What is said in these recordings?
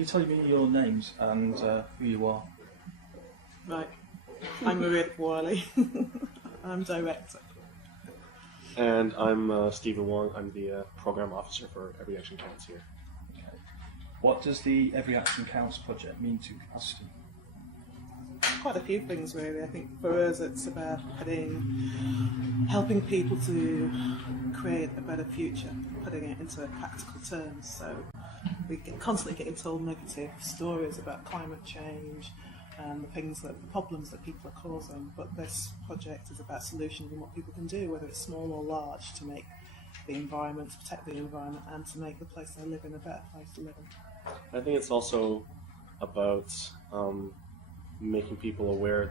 can you tell me your names and who you are? Right. I'm Maria Adebowale. I'm director. And I'm Steven Wong. I'm the program officer for Every Action Counts here. Okay. What does the Every Action Counts project mean to Capacity? Quite a few things really. I think for us it's about helping people to create a better future, putting it into practical terms. So we constantly getting told negative stories about climate change and the problems that people are causing, but this project is about solutions and what people can do, whether it's small or large, to make the environment, to protect the environment, and to make the place they live in a better place to live in. I think it's also about making people aware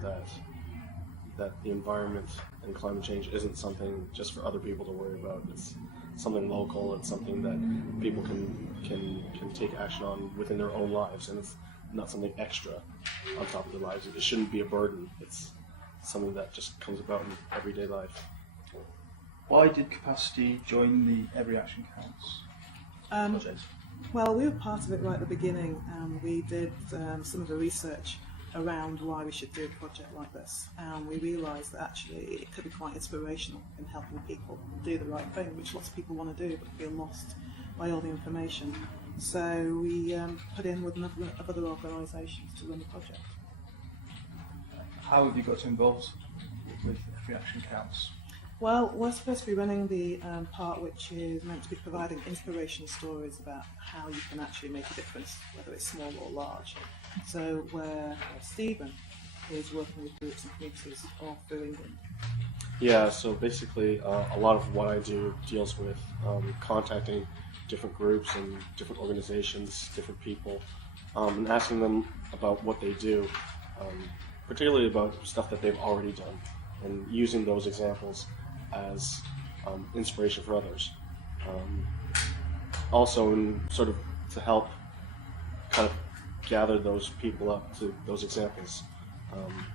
that the environment and climate change isn't something just for other people to worry about. It's something local. It's something that people can take action on within their own lives, and it's not something extra on top of their lives. It shouldn't be a burden. It's something that just comes about in everyday life. Why did Capacity join the Every Action Counts project? Well, we were part of it right at the beginning, and we did some of the research around why we should do a project like this, and we realised that actually it could be quite inspirational in helping people do the right thing, which lots of people want to do but feel lost by all the information. So we put in with a number of other organisations to run the project. How have you got involved with Every Action Counts? Well, we're supposed to be running the part which is meant to be providing inspirational stories about how you can actually make a difference, whether it's small or large. So where Stephen is working with groups and communities all through England. Yeah, so basically a lot of what I do deals with contacting different groups and different organizations, different people, and asking them about what they do, particularly about stuff that they've already done, and using those examples as inspiration for others. Also, in sort of to help kind of gather those people up to those examples.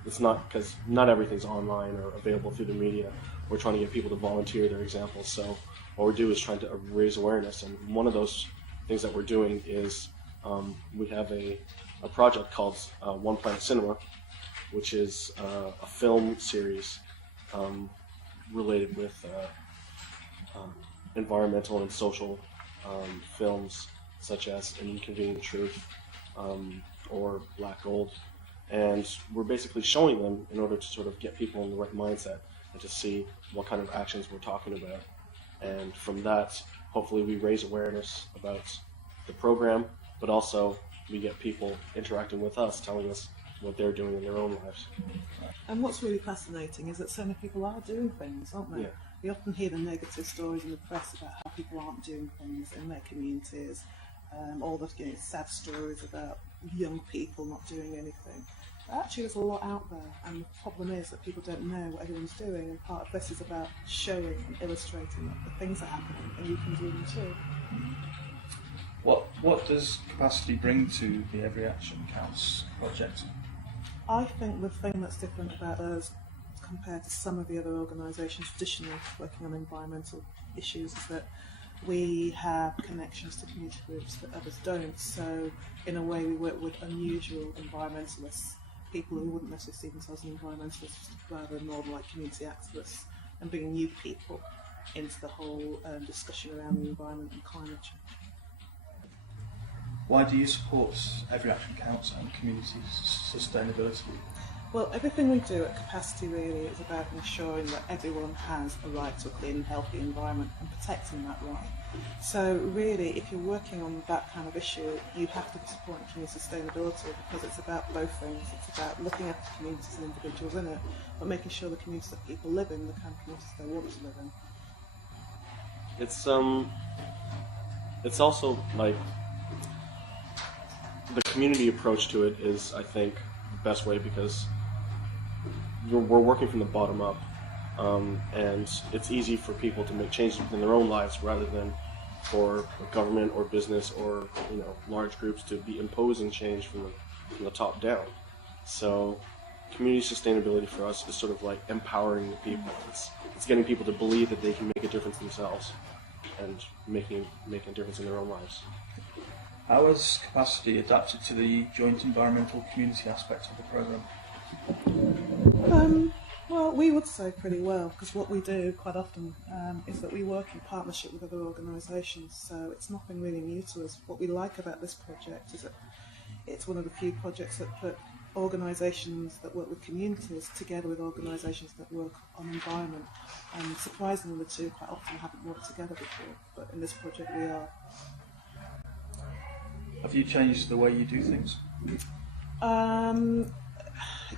It's not because not everything's online or available through the media. We're trying to get people to volunteer their examples. So what we do is trying to raise awareness. And one of those things that we're doing is we have a project called One Planet Cinema, which is a film series related with environmental and social films such as An Inconvenient Truth or Black Gold. And we're basically showing them in order to sort of get people in the right mindset and to see what kind of actions we're talking about. And from that, hopefully we raise awareness about the program, but also we get people interacting with us, telling us what they're doing in their own lives. And what's really fascinating is that so many people are doing things, aren't they? Yeah. We often hear the negative stories in the press about how people aren't doing things in their communities, all the sad stories about young people not doing anything. But actually there's a lot out there, and the problem is that people don't know what everyone's doing, and part of this is about showing and illustrating that the things are happening and you can do them too. What does Capacity bring to the Every Action Counts project? I think the thing that's different about us compared to some of the other organisations traditionally working on environmental issues is that we have connections to community groups that others don't. So in a way we work with unusual environmentalists, people who wouldn't necessarily see themselves as environmentalists, rather more like community activists, and bringing new people into the whole discussion around the environment and climate change. Why do you support Every Action Counts and community sustainability? Well, everything we do at Capacity really is about ensuring that everyone has a right to a clean and healthy environment and protecting that right. So really, if you're working on that kind of issue, you have to be supporting community sustainability, because it's about both things. It's about looking after communities and individuals in it, but making sure the communities that people live in, the kind of communities they want to live in. It's also like the community approach to it is, I think, the best way, because we're working from the bottom up, and it's easy for people to make changes within their own lives rather than for government or business or large groups to be imposing change from the top down. So community sustainability for us is sort of like empowering the people. It's getting people to believe that they can make a difference themselves and making a difference in their own lives. How has Capacity adapted to the joint environmental community aspect of the programme? Well, we would say pretty well, because what we do quite often is that we work in partnership with other organisations, so it's nothing really new to us. What we like about this project is that it's one of the few projects that put organisations that work with communities together with organisations that work on environment, and surprisingly the two quite often haven't worked together before, but in this project we are. Have you changed the way you do things?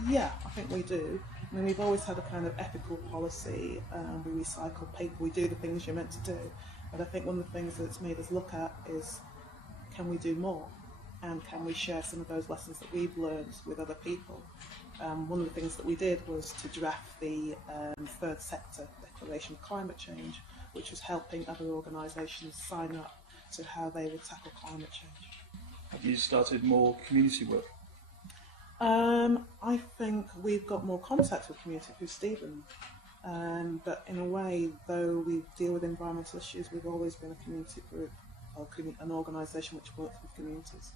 Yeah, I think we do. I mean, we've always had a kind of ethical policy. We recycle paper, we do the things you're meant to do. But I think one of the things that it's made us look at is, can we do more? And can we share some of those lessons that we've learned with other people? One of the things that we did was to draft the third sector declaration of climate change, which was helping other organisations sign up to how they would tackle climate change. Have you started more community work? I think we've got more contact with community through Stephen, but in a way, though we deal with environmental issues, we've always been a community group, or an organisation which works with communities.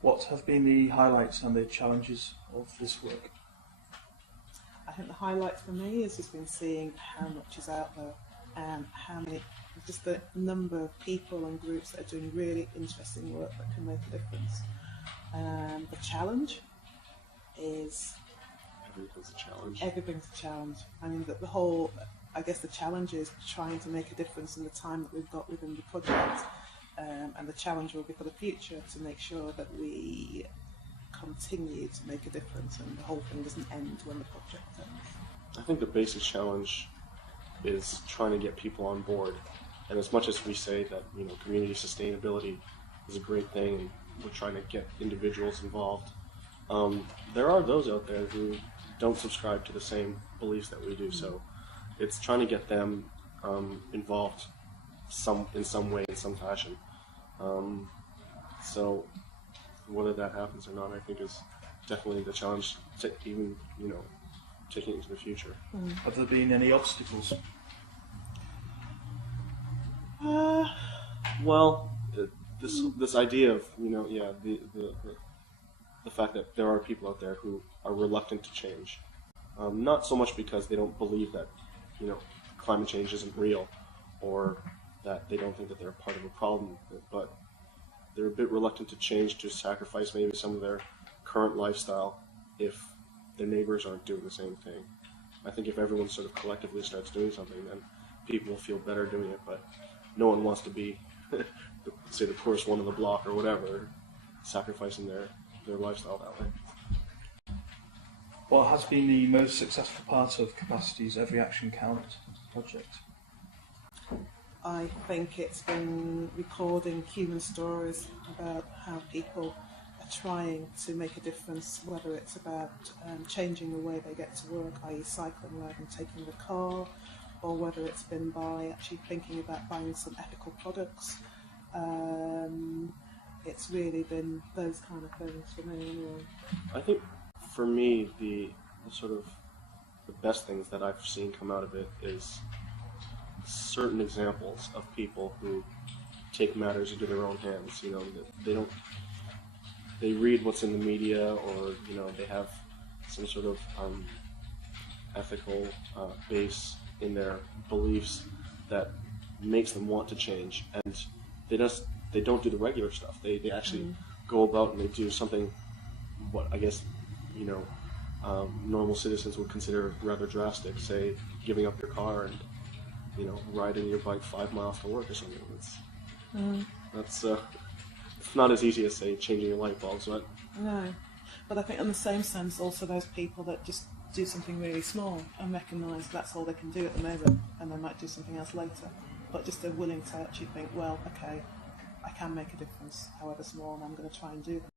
What have been the highlights and the challenges of this work? I think the highlight for me has just been seeing how much is out there and how many, just the number of people and groups that are doing really interesting work that can make a difference. The challenge is Everything's a challenge. Everything's a challenge. I mean, I guess the challenge is trying to make a difference in the time that we've got within the project, and the challenge will be for the future to make sure that we continue to make a difference and the whole thing doesn't end when the project ends. I think the basic challenge is trying to get people on board. And as much as we say that, you know, community sustainability is a great thing and we're trying to get individuals involved, there are those out there who don't subscribe to the same beliefs that we do. So it's trying to get them involved in some way, in some fashion. So whether that happens or not, I think is definitely the challenge to even, you know, taking it into the future. Have there been any obstacles? Well, this idea of, you know, the fact that there are people out there who are reluctant to change, not so much because they don't believe that, you know, climate change isn't real, or that they don't think that they're part of a problem, but they're a bit reluctant to change, to sacrifice maybe some of their current lifestyle if their neighbors aren't doing the same thing. I think if everyone sort of collectively starts doing something, then people will feel better doing it, but no one wants to be, say, the poorest one on the block or whatever, sacrificing their lifestyle that way. What has been the most successful part of Capacity's Every Action Counts project? I think it's been recording human stories about how people are trying to make a difference, whether it's about changing the way they get to work, i.e. cycling rather than taking the car, or whether it's been by actually thinking about buying some ethical products. It's really been those kind of things for me anyway. I think for me, the sort of the best things that I've seen come out of it is certain examples of people who take matters into their own hands. You know, they read what's in the media, or, you know, they have some sort of ethical base in their beliefs that makes them want to change, and they don't do the regular stuff. They actually go about and they do something, what I guess, you know, normal citizens would consider rather drastic, say giving up your car and, you know, riding your bike 5 miles to work or something. That's it's not as easy as, say, changing your light bulbs, but no. But I think in the same sense, also those people that just do something really small and recognise that's all they can do at the moment, and they might do something else later, but just they're willing to actually think, well, okay, I can make a difference, however small, and I'm going to try and do that.